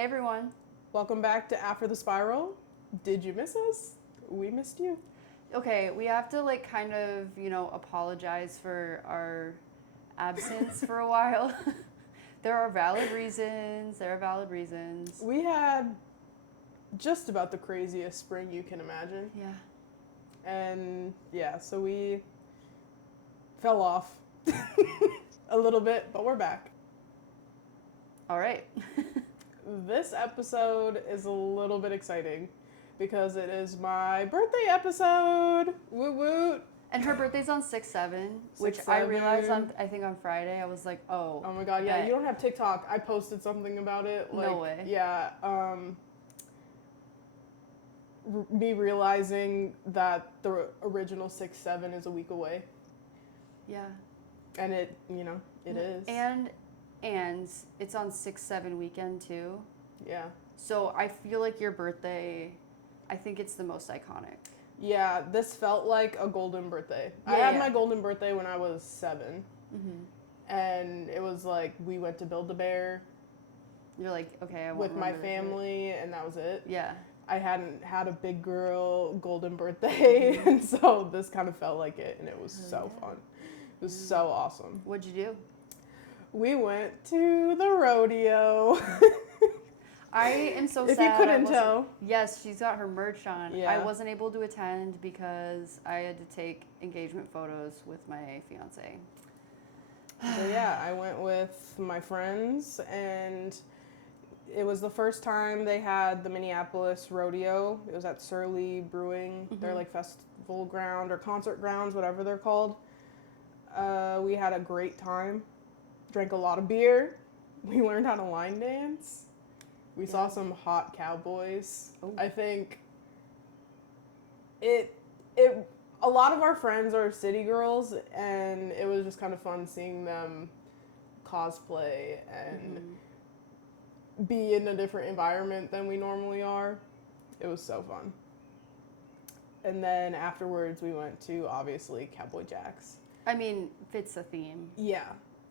Hey everyone. Welcome back to After the Spiral. Did you miss us? We missed you. Okay, we have to kind of, apologize for our absence for a while. There are valid reasons. We had just about the craziest spring you can imagine. Yeah. And yeah, so we fell off a little bit, but we're back. All right. This episode is a little bit exciting because it is my birthday episode. Woot woot. And her birthday's on 6/7, which I realized I think on Friday. I was like, oh. Oh my god, yeah, you don't have TikTok. I posted something about it. No way. Yeah, me realizing that the original 6/7 is a week away. Yeah. And it is. And it's on 6/7 weekend too. Yeah. So I feel like your birthday, I think it's the most iconic. Yeah, this felt like a golden birthday. I had my golden birthday when I was 7. Mm-hmm. And it was like, we went to Build-A-Bear. You're like, okay, I won't with my family, and that was it. Yeah. I hadn't had a big girl golden birthday, and so this kind of felt like it, and it was so fun. It was so awesome. What'd you do? We went to the rodeo. I am so sad. If you couldn't tell. Yes, she's got her merch on. Yeah. I wasn't able to attend because I had to take engagement photos with my fiance. So yeah, I went with my friends, and it was the first time they had the Minneapolis Rodeo. It was at Surly Brewing. Mm-hmm. They're like festival ground or concert grounds, whatever they're called. We had a great time. Drank a lot of beer. We learned how to line dance. We saw some hot cowboys. Ooh. I think a lot of our friends are city girls, and it was just kind of fun seeing them cosplay and be in a different environment than we normally are. It was so fun. And then afterwards we went to, obviously, Cowboy Jack's. I mean, fits the theme. Yeah.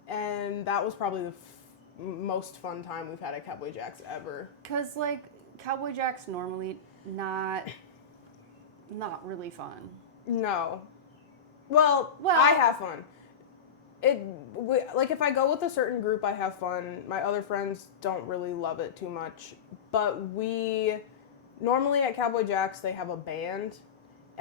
And that was probably the most fun time we've had at Cowboy Jack's ever. Because, Cowboy Jack's normally not really fun. No. Well, I have fun. If I go with a certain group, I have fun. My other friends don't really love it too much. But normally at Cowboy Jack's, they have a band.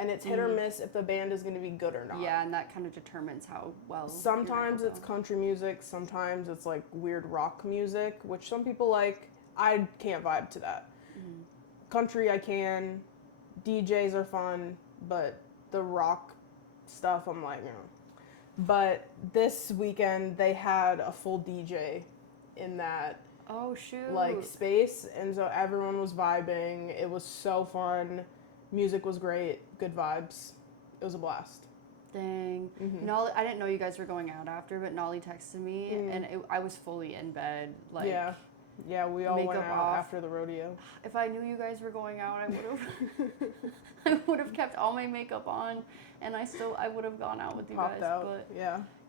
And it's hit or miss if the band is going to be good or not. Yeah, and that kind of determines how well. Sometimes it's country music. Sometimes it's weird rock music, which some people like. I can't vibe to that. Mm-hmm. Country I can. DJs are fun, but the rock stuff I'm like, But this weekend they had a full DJ in that space, and so everyone was vibing. It was so fun. Music was great. Good vibes. It was a blast. Dang. Mm-hmm. Nolly, I didn't know you guuld going out after, but Nolly texted me, and I was fully in bed. Yeah, we all went out after the rodeo. If I knew you guys were going out, I would have kept all my makeup on, and I would have gone out with you guys. Out. But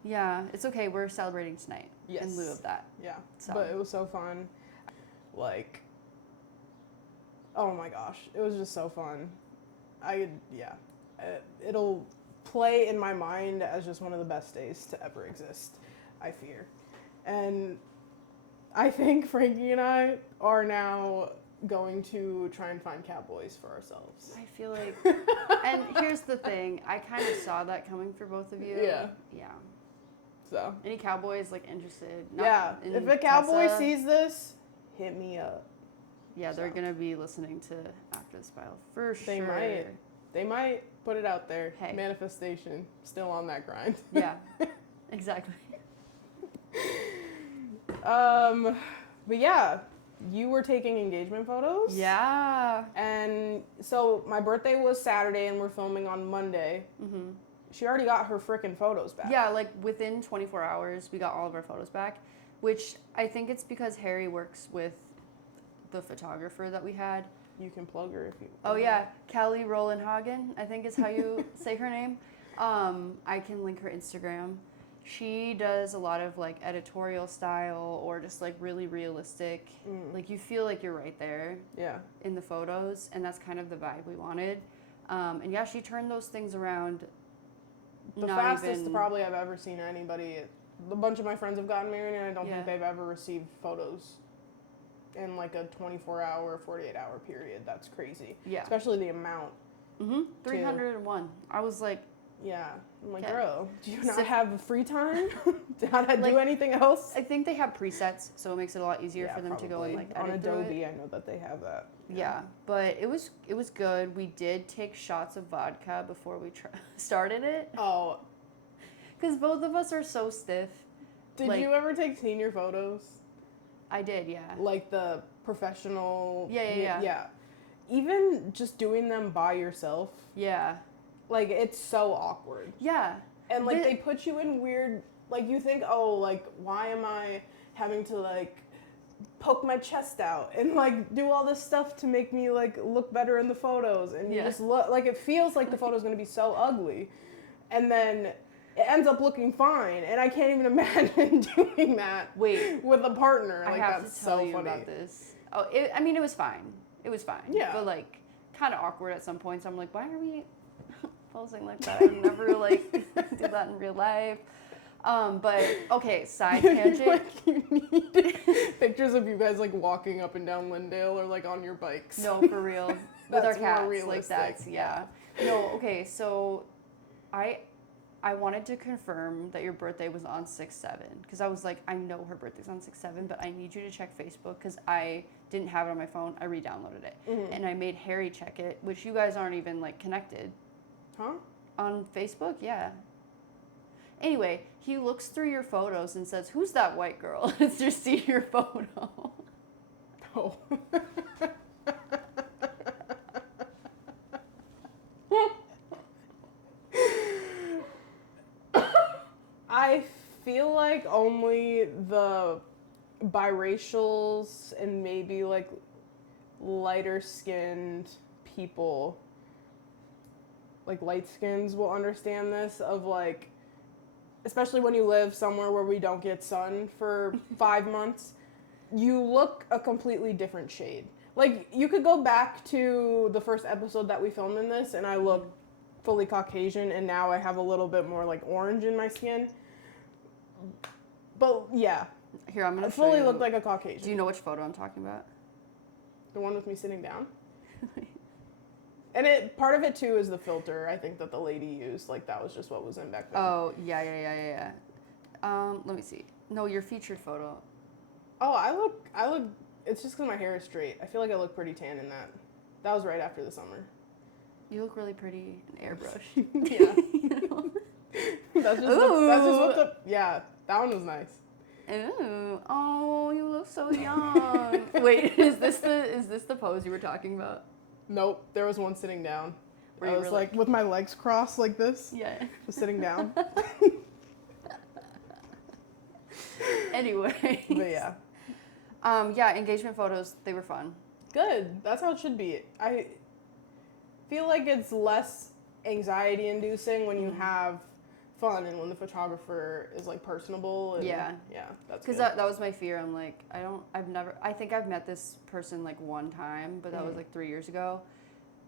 yeah, it's okay. We're celebrating tonight in lieu of that. Yeah, but it was so fun. Oh my gosh, it was just so fun. It'll play in my mind as just one of the best days to ever exist, I fear. And I think Frankie and I are now going to try and find cowboys for ourselves. I feel like, and here's the thing, I kind of saw that coming for both of you. Yeah. So. Any cowboys interested? If a cowboy sees this, hit me up. Yeah, they're going to be listening to After the Spiral for sure. They might put it out there. Hey. Manifestation. Still on that grind. Yeah, exactly. But yeah, you were taking engagement photos? Yeah. And so my birthday was Saturday and we're filming on Monday. Mm-hmm. She already got her frickin' photos back. Yeah, within 24 hours, we got all of our photos back, which I think it's because Harry works with the photographer that we had. You can plug her if you... Oh, yeah. Kelly Rolandhagen, I think is how you say her name. I can link her Instagram. She does a lot of like editorial style or just like really realistic. Like you feel like you're right there. Yeah. In the photos, and that's kind of the vibe we wanted. And yeah, she turned those things around. The fastest probably I've ever seen anybody. A bunch of my friends have gotten married, and I don't think they've ever received photos in like a 24-hour, 48-hour period. That's crazy. Yeah. Especially the amount. 301. I was like, yeah. I'm like, girl, do you not have free time? How to do anything else? I think they have presets, so it makes it a lot easier for them to go and like edit on Adobe. it. I know that they have that. Yeah, but it was good. We did take shots of vodka before we started it. Oh. Because both of us are so stiff. Did you ever take senior photos? I did, yeah. Like the professional. Yeah. Even just doing them by yourself. Yeah. Like, it's so awkward. Yeah. And, like, they put you in weird, like, you think, oh, like, why am I having to, like, poke my chest out and, like, do all this stuff to make me, like, look better in the photos? And you just look, like, it feels like the photo's going to be so ugly. And then it ends up looking fine. And I can't even imagine doing that with a partner. Like, I have that's to tell so you funny. about this. Oh, it was fine. It was fine. Yeah. But, like, kind of awkward at some points. I'm like, why are we posing like that? I would never like do that in real life. But okay, side tangent. Like you need pictures of you guys like walking up and down Lindale or like on your bikes. No, for real. With our cats, like that's No, okay, so I wanted to confirm that your birthday was on 6/7 because I was like, I know her birthday's on 6/7, but I need you to check Facebook because I didn't have it on my phone. I re-downloaded it and I made Harry check it, which you guys aren't even like connected. Huh? On Facebook, yeah. Anyway, he looks through your photos and says, "Who's that white girl?" It's your senior photo. Oh. I feel like only the biracials and maybe like lighter skinned people, like light skins, will understand this, of like, especially when you live somewhere where we don't get sun for 5 months, you look a completely different shade. Like, you could go back to the first episode that we filmed in this, and I look fully Caucasian, and now I have a little bit more like orange in my skin. But yeah, here I'm gonna I fully look like a Caucasian. Do you know which photo I'm talking about? The one with me sitting down. And part of it too is the filter. I think that the lady used, like that was just what was in back then. Oh yeah. Let me see. No, your featured photo. Oh, I look. It's just because my hair is straight. I feel like I look pretty tan in that. That was right after the summer. You look really pretty in airbrush. Yeah. You know? That's just what the. Yeah, that one was nice. Ooh. Oh, you look so young. Wait, is this the pose you were talking about? Nope. There was one sitting down. Where I was like with my legs crossed like this. Yeah. Just sitting down. Anyway. But yeah. Yeah, engagement photos, they were fun. Good. That's how it should be. I feel like it's less anxiety inducing when you have fun and when the photographer is like personable. And, yeah, that's because that was my fear. I'm like, I think I've met this person like one time, but that was like 3 years ago.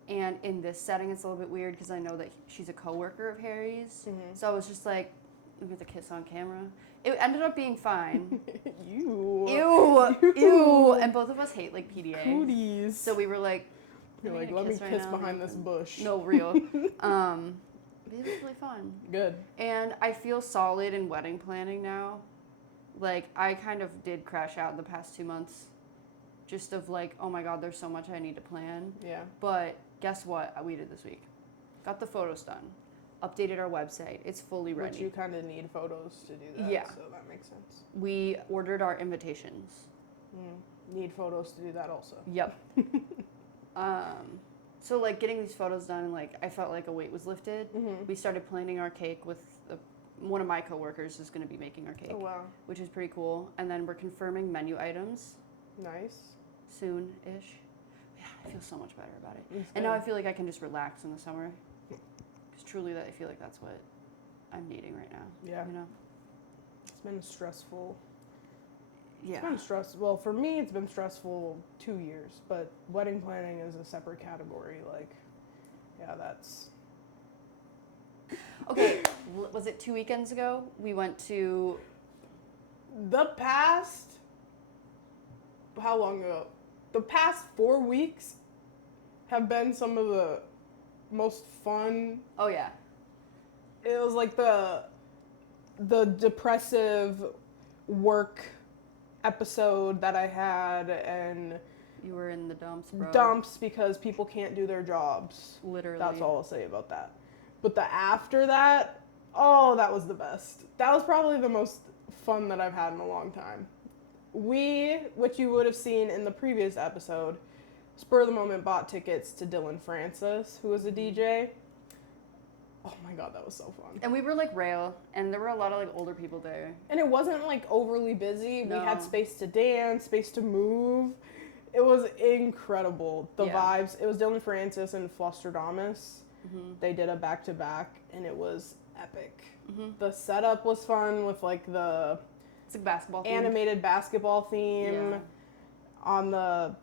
And in this setting, it's a little bit weird because I know that she's a coworker of Harry's. So I was just like, we get the kiss on camera. It ended up being fine. Ew. And both of us hate like PDA. Cooties. So we were like, you're like, let me kiss behind this bush. No, real. It was really fun. Good. And I feel solid in wedding planning now. Like, I kind of did crash out in the past 2 months. Just of like, oh my God, there's so much I need to plan. Yeah. But guess what we did this week? Got the photos done. Updated our website. It's fully ready. Which you kind of need photos to do that. Yeah. So that makes sense. We ordered our invitations. Need photos to do that also. Yep. So like getting these photos done, and like I felt like a weight was lifted. We started planning our cake with one of my coworkers is going to be making our cake. Oh wow. Which is pretty cool. And then we're confirming menu items. Nice. Soon-ish. Yeah, I feel so much better about it. And now I feel like I can just relax in the summer. Because truly, I feel like that's what I'm needing right now. Yeah. You know. been stressful. Yeah. It's been stressful. Well, for me, it's been stressful 2 years, but wedding planning is a separate category. Like, yeah, that's... Okay, was it 2 weekends ago? We went to... The past... How long ago? The past 4 weeks have been some of the most fun. Oh, yeah. It was like the depressive work episode that I had, and You were in the dumps, bro. dumps because people can't do their jobs. Literally. That's all I'll say about that. But the after that, oh, that was the best. That was probably the most fun that I've had in a long time. Which you would have seen in the previous episode, spur of the moment bought tickets to Dillon Francis, who was a DJ. Oh my god, that was so fun. And we were like rail, and there were a lot of like older people there. And it wasn't like overly busy. No. We had space to dance, space to move. It was incredible. The vibes. It was Dillon Francis and Flostradamus. Mm-hmm. They did a back-to-back, and it was epic. Mm-hmm. The setup was fun with like the... It's like basketball theme. Animated basketball theme on the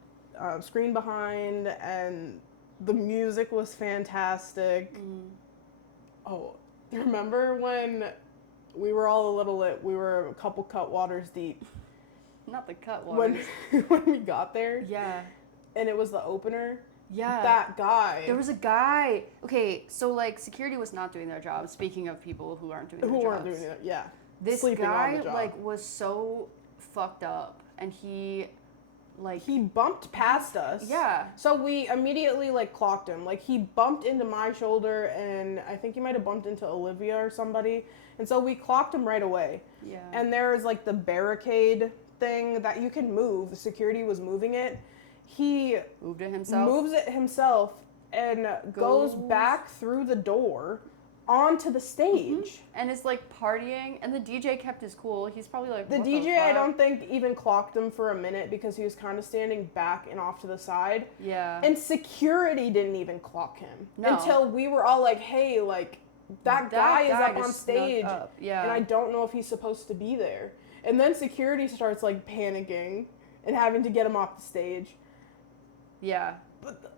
screen behind, and the music was fantastic. Oh, remember when we were all a little lit? We were a couple cut waters deep. Not the cut waters. When we got there. Yeah. And it was the opener. Yeah. That guy. There was a guy. Okay, so like security was not doing their job. Speaking of people who aren't doing their jobs. Who weren't doing it, yeah. This Sleeping guy on the job. like was so fucked up, and he bumped past us. Yeah. So we immediately like clocked him. Like he bumped into my shoulder, and I think he might have bumped into Olivia or somebody. And so we clocked him right away. Yeah. And there's like the barricade thing that you can move. The security was moving it. He moved it himself. Moves it himself and goes back through the door onto the stage. And is like partying, and the DJ kept his cool. He's probably like, the DJ I don't think even clocked him for a minute because he was kind of standing back and off to the side. Yeah. And security didn't even clock him No. until we were all like, hey, like that guy is up on stage up. Yeah. and I don't know if he's supposed to be there. And then security starts like panicking and having to get him off the stage. Yeah. But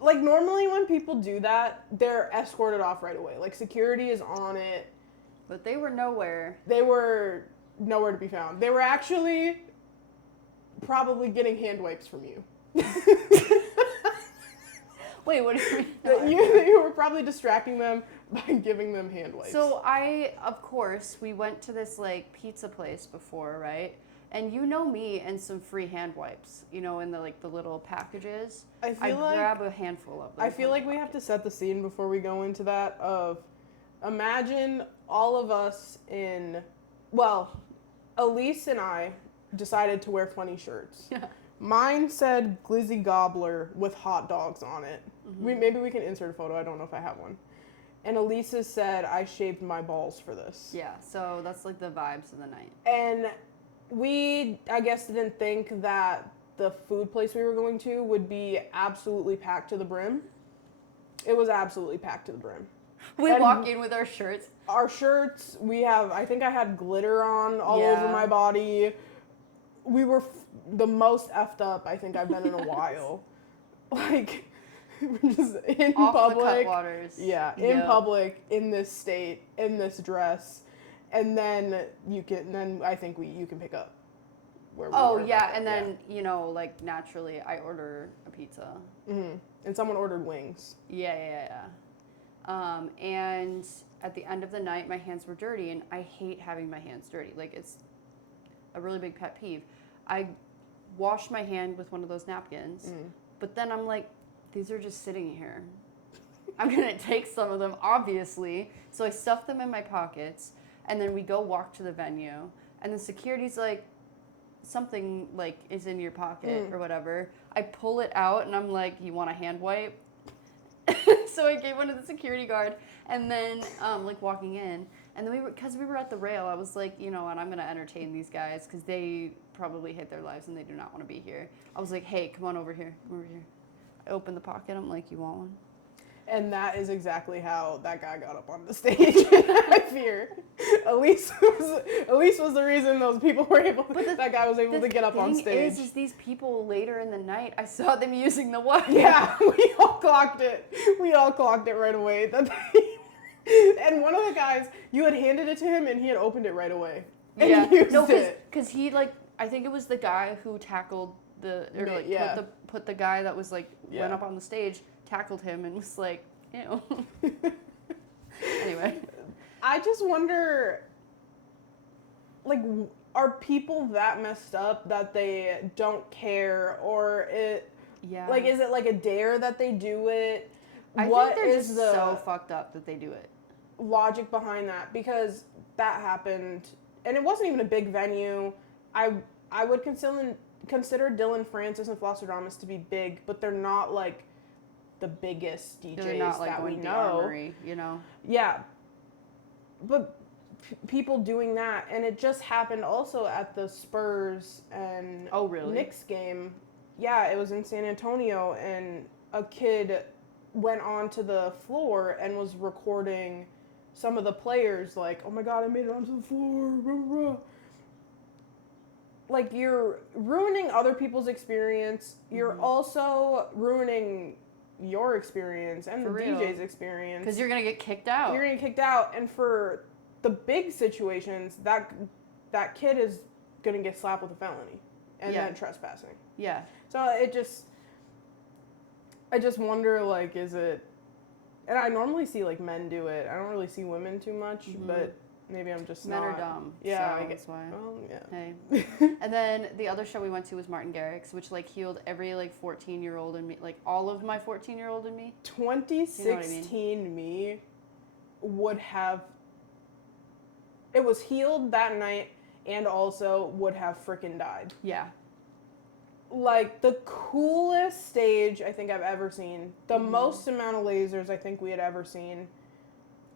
like normally when people do that, they're escorted off right away. Like security is on it. But they were nowhere. They were nowhere to be found. They were actually probably getting hand wipes from you. Wait, what do you mean? You were probably distracting them by giving them hand wipes. So of course, we went to this like pizza place before, right? And you know me and some free hand wipes, you know, in the like the little packages. I grab a handful of them. I feel like we have to set the scene before we go into that of imagine all of us Elise and I decided to wear funny shirts. Yeah. Mine said Glizzy Gobbler with hot dogs on it. Mm-hmm. Maybe we can insert a photo. I don't know if I have one. And Elise's said, I shaved my balls for this. Yeah, so that's like the vibes of the night. And we, I guess, didn't think that the food place we were going to would be absolutely packed to the brim. It was absolutely packed to the brim. We walk in with our shirts. Our shirts, I think I had glitter on all over my body. We were the most effed up I think I've been in a while. Like, we're just in Off public. The cut waters. Yeah, in public, in this state, in this dress. And then you can pick up where we were. And then, you know, like naturally I order a pizza. Mm-hmm. And someone ordered wings. Yeah. And at the end of the night, my hands were dirty, and I hate having my hands dirty. Like, it's a really big pet peeve. I washed my hand with one of those napkins, but then I'm like, these are just sitting here. I'm going to take some of them, obviously. So I stuff them in my pockets, and then we go walk to the venue, and the security's like, something like is in your pocket or whatever. I pull it out, and I'm like, you want a hand wipe? So I gave one to the security guard, and then like walking in, and then because we were at the rail, I was like, you know what, I'm gonna entertain these guys because they probably hate their lives and they do not want to be here. I was like, hey, come on over here. I opened the pocket. I'm like, you want one? And that is exactly how that guy got up on the stage. I fear. Elise was the reason those people were able. That guy was able to get up on stage. The thing is these people later in the night, I saw them using the wire. Yeah, we all clocked it. We all clocked it right away. And one of the guys, you had handed it to him, and he had opened it right away. And he used it. Because he I think it was the guy who tackled put the guy that was went up on the stage, tackled him, and was like, ew. Anyway, I just wonder, are people that messed up that they don't care, or is it like a dare that they do it? I think they're just so fucked up that they do it. Logic behind that, because that happened, and it wasn't even a big venue. I would consider Dillon Francis and Flosstradamus to be big, but they're not the biggest DJs they're not that going we to know. Armory, Yeah, but people doing that, and it just happened also at the Spurs and Knicks game. Yeah, it was in San Antonio, and a kid went onto the floor and was recording some of the players oh my god, I made it onto the floor, blah, blah, blah. You're ruining other people's experience. You're also ruining your experience and the DJ's experience. Because you're going to get kicked out. You're going to get kicked out, and for the big situations, that kid is going to get slapped with a felony and then trespassing. Yeah. So I just wonder, is it, and I normally see, men do it. I don't really see women too much, but maybe I'm just Men not. are dumb. Yeah, so that's why. Well, yeah. Hey. And then the other show we went to was Martin Garrix, which, healed every, 14-year-old in me, all of my 14-year-old in me. 2016 me would have, it was healed that night and also would have frickin' died. Yeah. The coolest stage I think I've ever seen. The most amount of lasers I think we had ever seen.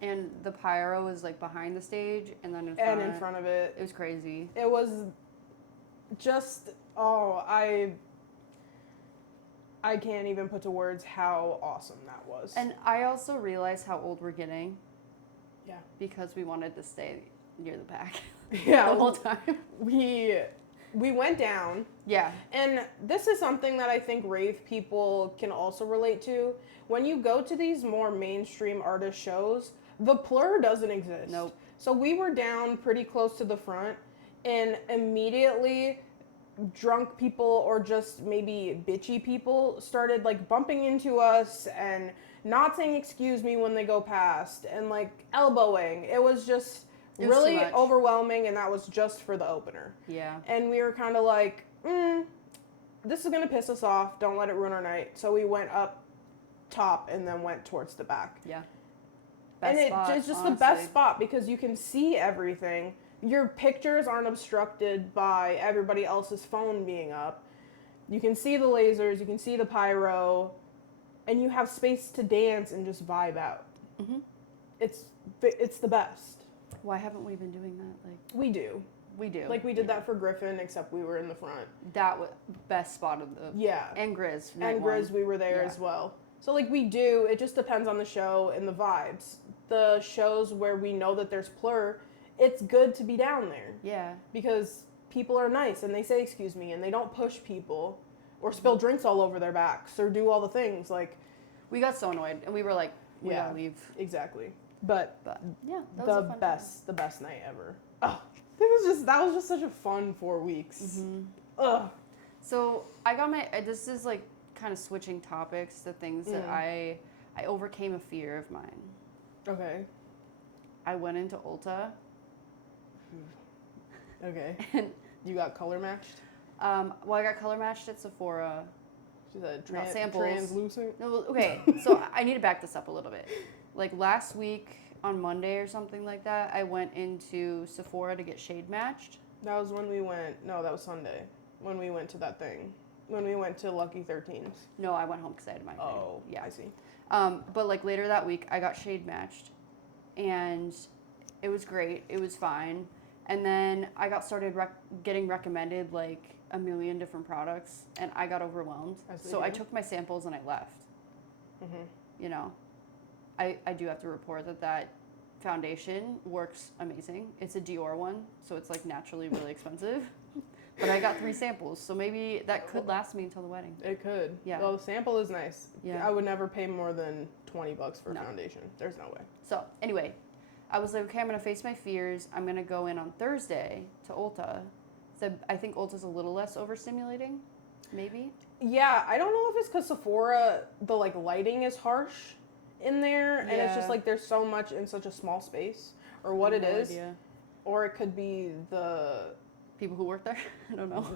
And the pyro was behind the stage and then in front of it. It was crazy. It was just I can't even put to words how awesome that was. And I also realized how old we're getting. Yeah. Because we wanted to stay near the back. Yeah. The whole time. We went down. Yeah. And this is something that I think rave people can also relate to. When you go to these more mainstream artist shows, the plur doesn't exist. Nope. So we were down pretty close to the front, and immediately drunk people or just maybe bitchy people started bumping into us and not saying excuse me when they go past and elbowing. It was just really overwhelming, and that was just for the opener. Yeah. And we were kind of this is going to piss us off. Don't let it ruin our night. So we went up top and then went towards the back. Yeah. It's just honestly the best spot because you can see everything. Your pictures aren't obstructed by everybody else's phone being up. You can see the lasers, you can see the pyro, and you have space to dance and just vibe out. Mm-hmm. It's the best. Why haven't we been doing that? We do. We did that for Griffin, except we were in the front. That was best spot of the... Yeah. And Grizz. And Grizz, we were there as well. So, we do, it just depends on the show and the vibes. The shows where we know that there's plur, it's good to be down there. Yeah. Because people are nice, and they say excuse me, and they don't push people, or spill drinks all over their backs, or do all the things, We got so annoyed, and we were we gotta leave. Exactly. But yeah, the best night ever. Oh, that was just such a fun 4 weeks. Mm-hmm. Ugh. So I got this is kind of switching topics to things that I overcame a fear of mine. Okay. I went into Ulta. Okay. And you got color matched? Well, I got color matched at Sephora. She's a translucent? No, okay. So I need to back this up a little bit. Last week on Monday or something like that, I went into Sephora to get shade matched. That was when we went. No, that was Sunday. When we went to that thing. When we went to Lucky 13's. No, I went home because I had migraine. Oh, yeah. I see. But later that week, I got shade matched, and it was great. It was fine. And then I got started getting recommended a million different products, and I got overwhelmed. So I took my samples and I left. Mm-hmm. I do have to report that foundation works amazing. It's a Dior one, so it's like naturally really expensive. But I got 3 samples, so maybe that could last me until the wedding. It could. Yeah. Well, the sample is nice. Yeah. I would never pay more than $20 for foundation. There's no way. So anyway, I was like, okay, I'm gonna face my fears. I'm gonna go in on Thursday to Ulta. So I think Ulta's a little less overstimulating, maybe. Yeah, I don't know if it's because Sephora, the like lighting is harsh in there, and it's just like there's so much in such a small space, or what it is. Idea. Or it could be the people who work there. I don't know.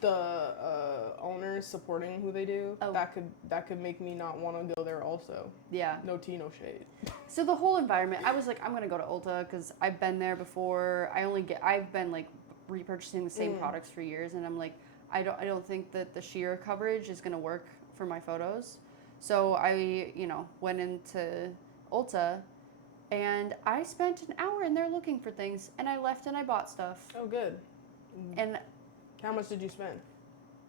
The owners supporting who they do. Oh. That could make me not want to go there also. Yeah. No tea, no shade. So the whole environment, I was like, I'm gonna go to Ulta because I've been there before. I've been like repurchasing the same products for years, and I'm like, I don't think that the sheer coverage is gonna work for my photos. So I, went into Ulta, and I spent an hour in there looking for things, and I left and I bought stuff. Oh, good. And how much did you spend?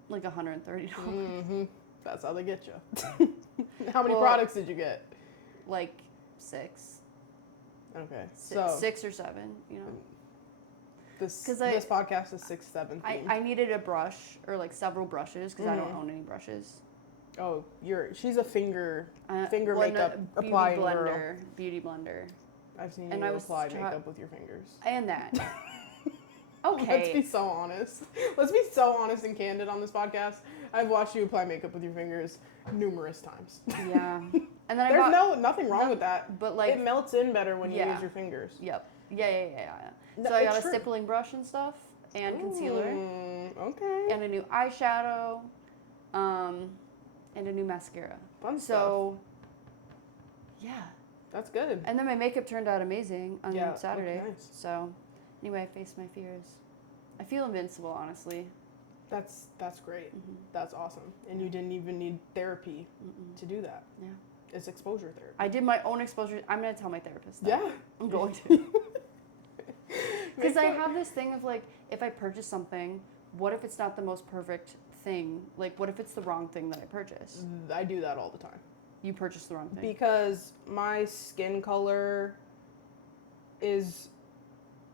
Like $130. Mm-hmm. That's how they get you. How many products did you get? Like 6. Okay. 6 or 7, This podcast is 6, 7 themed. I needed a brush or like several brushes because I don't own any brushes. Oh, she's a finger makeup applying girl. Beauty blender. I've seen you apply makeup with your fingers. And that. Okay. Let's be so honest. Let's be so honest and candid on this podcast. I've watched you apply makeup with your fingers numerous times. Yeah. And then there's nothing wrong with that. But like it melts in better when you use your fingers. Yep. Yeah. So I got a stippling brush and stuff, and concealer. Okay. And a new eyeshadow, and a new mascara. Fun stuff. So, yeah. That's good. And then my makeup turned out amazing on Saturday. Nice. So, anyway, I faced my fears. I feel invincible, honestly. That's great. Mm-hmm. That's awesome. And you didn't even need therapy to do that. Yeah. It's exposure therapy. I did my own exposure. I'm going to tell my therapist that. Yeah. I'm going to. Because I have this thing of like, if I purchase something, what if it's not the most perfect thing? Like, what if it's the wrong thing that I purchase? I do that all the time. You purchase the wrong thing? Because my skin color is,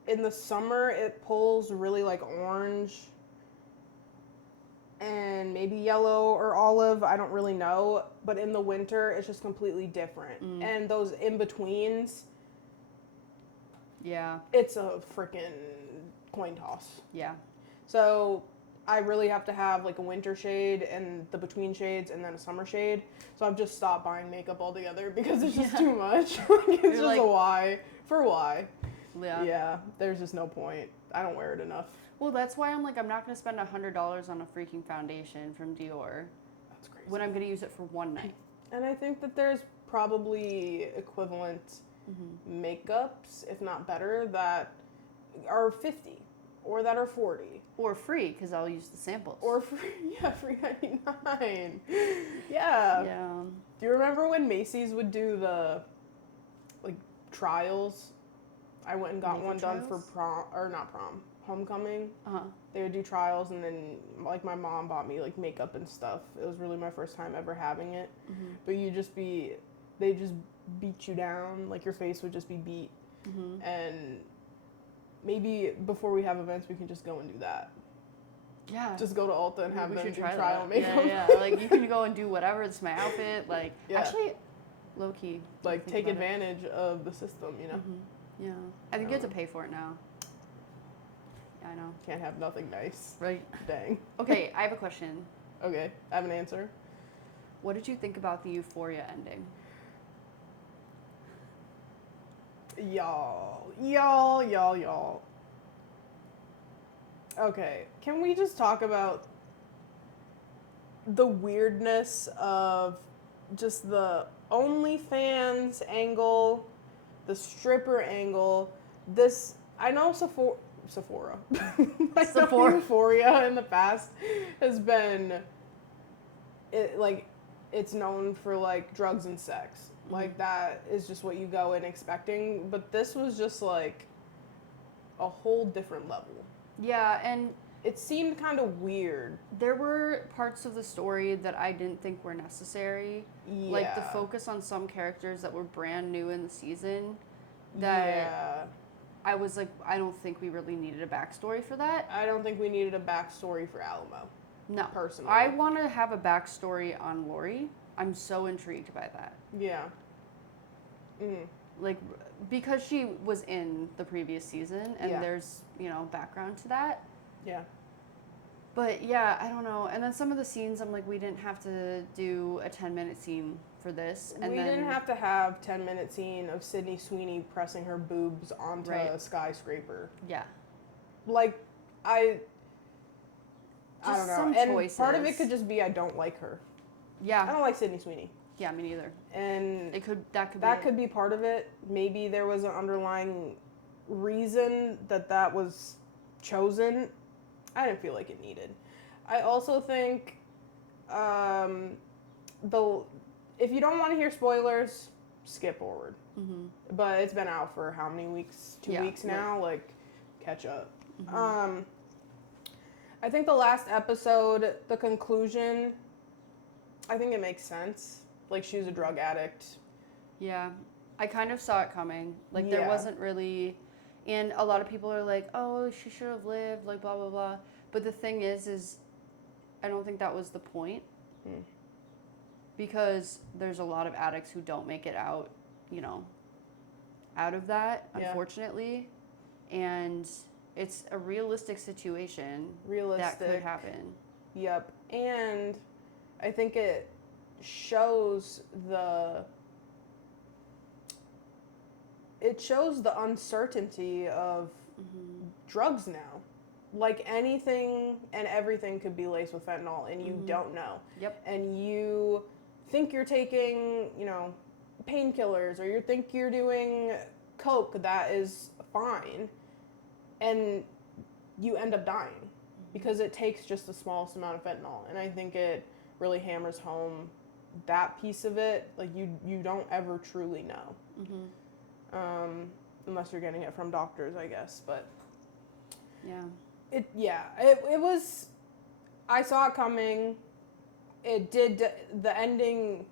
in the summer, it pulls really like orange and maybe yellow or olive. I don't really know. But in the winter, it's just completely different. And those in-betweens, yeah, it's a freaking coin toss. Yeah. So I really have to have like a winter shade and the between shades and then a summer shade. So I've just stopped buying makeup altogether because it's just too much. It's just like, a why. For why? Yeah. Yeah. There's just no point. I don't wear it enough. Well, that's why I'm like, I'm not going to spend $100 on a freaking foundation from Dior. That's crazy. When I'm going to use it for one night. And I think that there's probably equivalent makeups, if not better, that are 50 or that are 40. Or free, because I'll use the samples. Or free, free 99. Yeah. Yeah. Do you remember when Macy's would do the, like, trials? I went and got one done for homecoming. Uh-huh. They would do trials, and then, like, my mom bought me, like, makeup and stuff. It was really my first time ever having it. But they just beat you down. Like, your face would just be beat. And maybe before we have events, we can just go and do that. Yeah. Just go to Ulta and have them do trial that. makeup. Yeah. Like, you can go and do whatever. It's my outfit. Like, actually, low-key. Like, take advantage of the system, you know? Yeah. I think you have to pay for it now. Yeah, I know. Can't have nothing nice. Right. Dang. Okay, I have a question. Okay, I have an answer. What did you think about the Euphoria ending? Y'all. Okay, can we just talk about the weirdness of just the OnlyFans angle, the stripper angle? I know Sephora. Euphoria in the past has been, it's known for, like, drugs and sex. Like, that is just what you go in expecting. But this was just, like, a whole different level. Yeah, and it seemed kind of weird. There were parts of the story that I didn't think were necessary. Yeah. Like the focus on some characters that were brand new in the season that I was like, I don't think we really needed a backstory for that. I don't think we needed a backstory for Alamo. No. Personally. I want to have a backstory on Lori. I'm so intrigued by that. Yeah. Like, because she was in the previous season and there's, background to that. Yeah. But yeah, I don't know. And then some of the scenes, I'm like, we didn't have to do a 10-minute scene for this. And we didn't have to have 10-minute scene of Sydney Sweeney pressing her boobs onto a skyscraper. Yeah. Like, I don't know. Some and choices. Part of it could just be I don't like her. Yeah. I don't like Sydney Sweeney. Yeah, me neither. And that could be part of it. Maybe there was an underlying reason that was chosen. I didn't feel like it needed. I also think if you don't want to hear spoilers, skip forward. Mm-hmm. But it's been out for how many weeks? 2 weeks now. Like, catch up. Mm-hmm. I think the last episode, the conclusion, I think it makes sense. Like, she was a drug addict. Yeah. I kind of saw it coming. Like, there wasn't really... And a lot of people are like, oh, she should have lived, like, blah, blah, blah. But the thing is I don't think that was the point. Because there's a lot of addicts who don't make it out, out of that, unfortunately. And it's a realistic situation that could happen. Yep. And I think it shows the uncertainty of drugs now. Like, anything and everything could be laced with fentanyl and you don't know. Yep. And you think you're taking, painkillers, or you think you're doing coke that is fine, and you end up dying because it takes just the smallest amount of fentanyl. And I think it really hammers home that piece of it. Like, you don't ever truly know. Unless you're getting it from doctors, I guess. But it was, I saw it coming. It did, the ending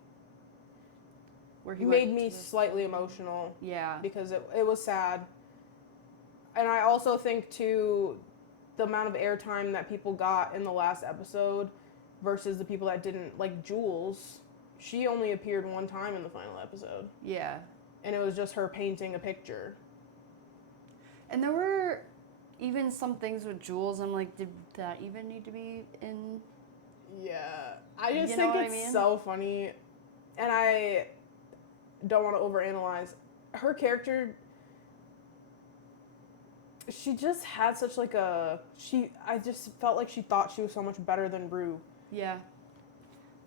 where he made me slightly emotional. Yeah. Because it was sad. And I also think, too, the amount of airtime that people got in the last episode versus the people that didn't, like Jules, she only appeared one time in the final episode. Yeah. And it was just her painting a picture. And there were even some things with Jules, I'm like, did that even need to be in? Yeah. I just think it's so funny. And I don't want to overanalyze. Her character, she just had such like I just felt like she thought she was so much better than Rue. Yeah.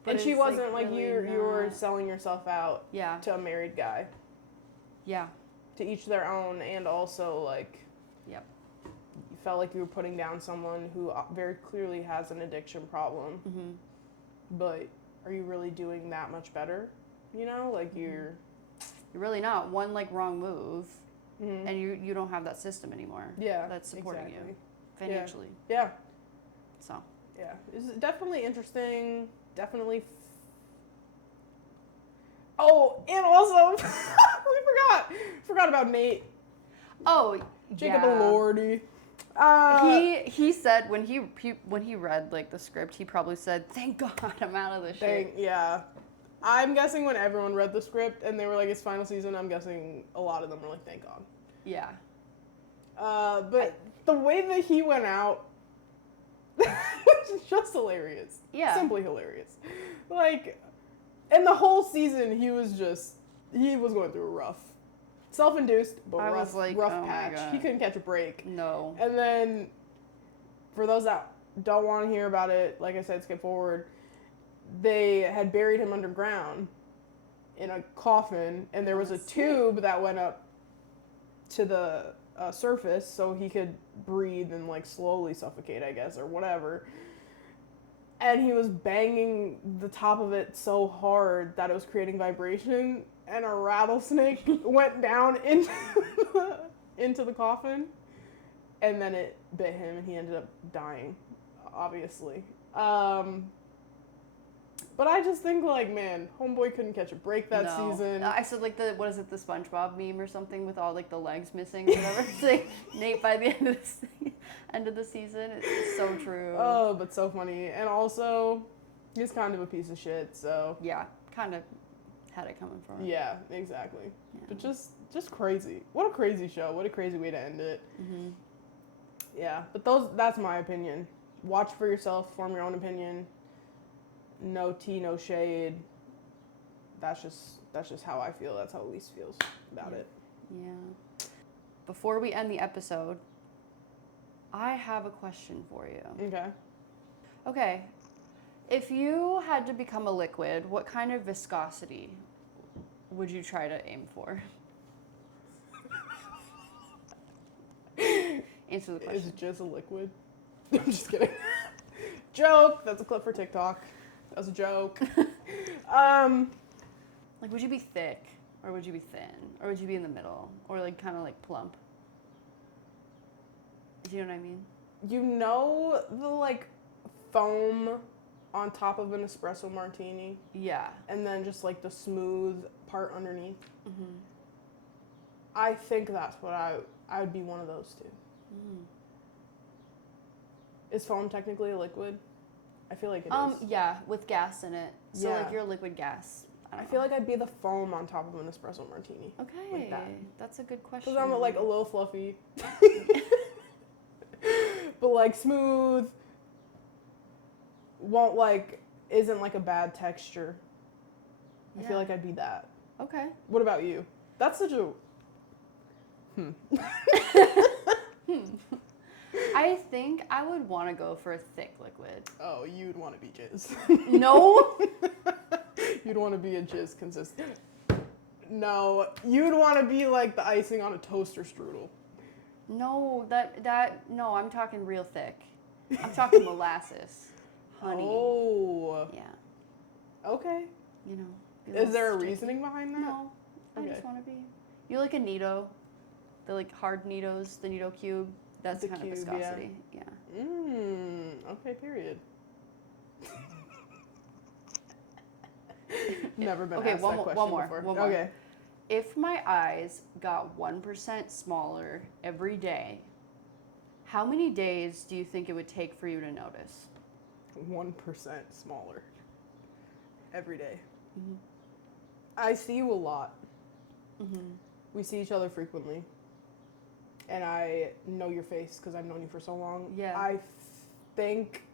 But and she wasn't like really you were selling yourself out to a married guy. Yeah. To each their own, and also like you felt like you were putting down someone who very clearly has an addiction problem. Mm-hmm. But are you really doing that much better? Like you're really not. One like wrong move. Mm-hmm. And you don't have that system anymore. Yeah, that's supporting you financially. Yeah. So. Yeah, it's definitely interesting. Definitely. Oh, and also we forgot about Nate. Oh, Jacob Elordi. He said when he read like the script, he probably said, "Thank God I'm out of this shit." Yeah. I'm guessing when everyone read the script and they were like, it's final season, I'm guessing a lot of them were like, thank God. Yeah. But the way that he went out, which is just hilarious. Yeah. Simply hilarious. Like, and the whole season, he was going through a rough, self-induced, but rough patch. He couldn't catch a break. No. And then, for those that don't want to hear about it, like I said, skip forward. They had buried him underground in a coffin, and there was a tube that went up to the surface so he could breathe and like slowly suffocate, I guess, or whatever. And he was banging the top of it so hard that it was creating vibration, and a rattlesnake went down into the coffin. and then it bit him, and he ended up dying, obviously. But I just think, like, man, homeboy couldn't catch a break that season. I said, like, the SpongeBob meme or something with all, like, the legs missing or whatever. It's like, Nate by the end of the season. It's so true. Oh, but so funny. And also, he's kind of a piece of shit, so. Yeah, kind of had it coming for him. Yeah, exactly. Yeah. But just crazy. What a crazy show. What a crazy way to end it. Mm-hmm. Yeah, but that's my opinion. Watch for yourself, form your own opinion. No tea, no shade. That's just how I feel. That's how Elise feels about it. Yeah. Before we end the episode, I have a question for you. Okay. Okay. If you had to become a liquid, what kind of viscosity would you try to aim for? Answer the question. Is it just a liquid? I'm just kidding. Joke. That's a clip for TikTok. That was a joke. Like, would you be thick, or would you be thin, or would you be in the middle, or like kind of like plump? Do you know what I mean? You know the like foam on top of an espresso martini? Yeah. And then just like the smooth part underneath? Mm-hmm. I think that's what I would be one of those two. Mm. Is foam technically a liquid? I feel like it is. Yeah, with gas in it. So Yeah. like you're liquid gas. I feel like I'd be the foam on top of an espresso martini. Okay, like that. That's a good question. Because I'm like a little fluffy. But like smooth. Isn't like a bad texture. I feel like I'd be that. Okay. What about you? That's such a... I think I would want to go for a thick liquid. Oh, you'd want to be jizz. No. You'd want to be a jizz consistent. No, you'd want to be like the icing on a toaster strudel. No, no, I'm talking real thick. I'm talking molasses. Honey. Oh. Yeah. Okay. You know. Is there a reasoning behind that? No. Okay. I just want to be. You like a Nito? The like hard Nitos, the Nito cube? That's the kind of viscosity. Yeah. Okay, period. Never been asked that question before. One more. Okay. If my eyes got 1% smaller every day, how many days do you think it would take for you to notice? 1% smaller every day. Mm-hmm. I see you a lot. Mm-hmm. We see each other frequently. And I know your face because I've known you for so long. Yeah. I think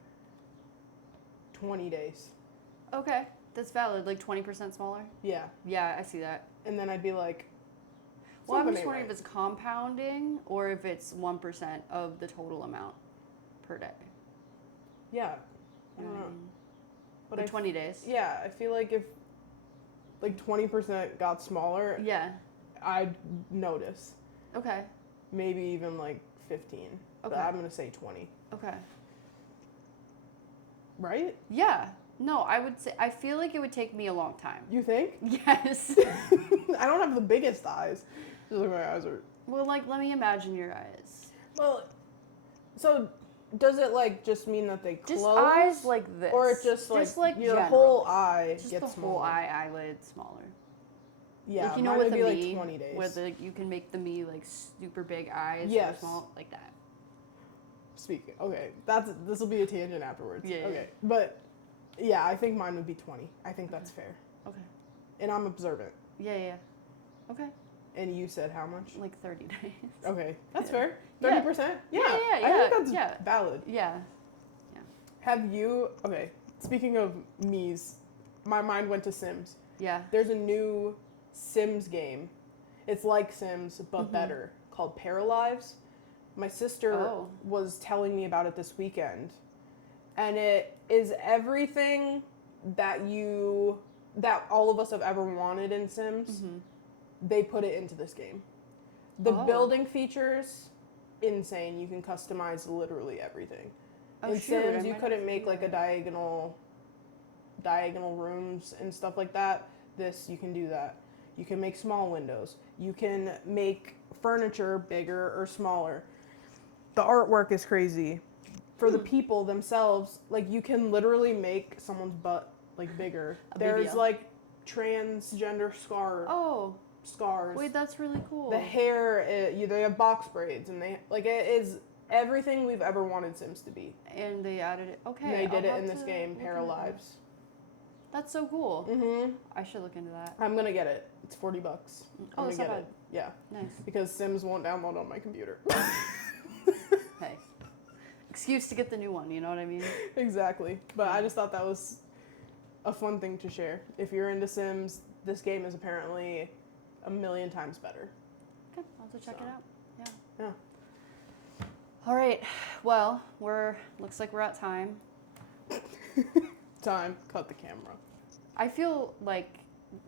20 days. Okay. That's valid. Like 20% smaller? Yeah. Yeah, I see that. And then I'd be like, well, I'm just wondering if it's compounding or if it's 1% of the total amount per day. Yeah. I don't know. But like 20 days. Yeah, I feel like if like 20% got smaller, yeah, I'd notice. Okay. Maybe even like 15. Okay. But I'm going to say 20. Okay. Right? Yeah. No, I would say, I feel like it would take me a long time. You think? Yes. I don't have the biggest eyes. Just like my eyes are. Well, like, let me imagine your eyes. Well, so does it like just mean that they close? Just eyes like this. Or it just like your whole eye just gets the smaller? whole eyelid smaller. Yeah, like, you know, mine with would the be me, like 20 days. where you can make the me like super big eyes, yes, super small, like that. Speaking, okay, this will be a tangent afterwards. Yeah. Okay, but yeah, I think mine would be 20. I think that's fair. Okay. And I'm observant. Yeah. Okay. And you said how much? Like 30 days. Okay, that's fair. 30%? Yeah. I think that's valid. Yeah. Have you, okay, speaking of me's, my mind went to Sims. Yeah. There's a new Sims game. It's like Sims, but better, called Paralives. My sister was telling me about it this weekend. And it is everything that all of us have ever wanted in Sims. Mm-hmm. They put it into this game. The building features, insane. You can customize literally everything. In Sims, you couldn't make like a diagonal rooms and stuff like that. This, you can do that. You can make small windows. You can make furniture bigger or smaller. The artwork is crazy. For the people themselves, like you can literally make someone's butt like bigger. There's BBL. like transgender scars. Wait, that's really cool. The hair, they have box braids, and it is everything we've ever wanted Sims to be. And they added it. Okay. And they did it in this game, Paralives. That's so cool. Mm-hmm. I should look into that. I'm gonna get it. It's $40. Oh, that's not bad. Yeah. Nice. Because Sims won't download on my computer. Hey. Excuse to get the new one, you know what I mean? Exactly. But I just thought that was a fun thing to share. If you're into Sims, this game is apparently 1,000,000 times better. Okay, I'll have to check it out. Yeah. All right. Well, looks like we're at time. Cut the camera. I feel like,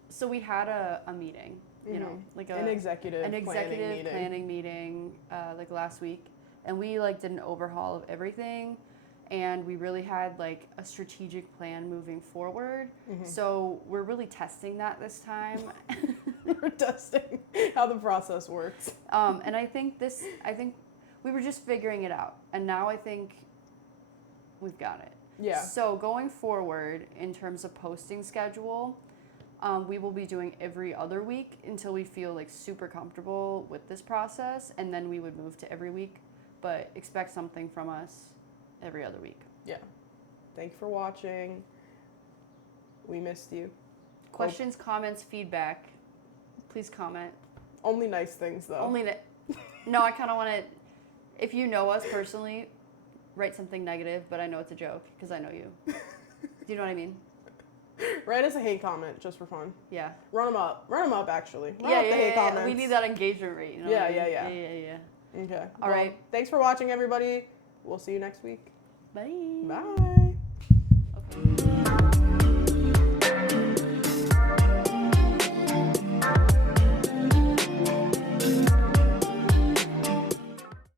so we had a meeting, you know, like an executive planning meeting like last week, and we like did an overhaul of everything, and we really had like a strategic plan moving forward. So we're really testing that this time. We're testing how the process works. And I think we were just figuring it out, and now I think we've got it. Yeah. So going forward, in terms of posting schedule, we will be doing every other week until we feel like super comfortable with this process, and then we would move to every week. But expect something from us every other week. Yeah. Thank you for watching. We missed you. Questions, comments, feedback. Please comment. Only nice things, though. No, I kind of want to. If you know us personally, write something negative, but I know it's a joke because I know you. Do you know what I mean? Write us a hate comment just for fun. Yeah. Run them up, actually. Run up the hate comments. We need that engagement rate. You know Yeah. Okay. Okay. All right. Thanks for watching, everybody. We'll see you next week. Bye. Bye. Okay.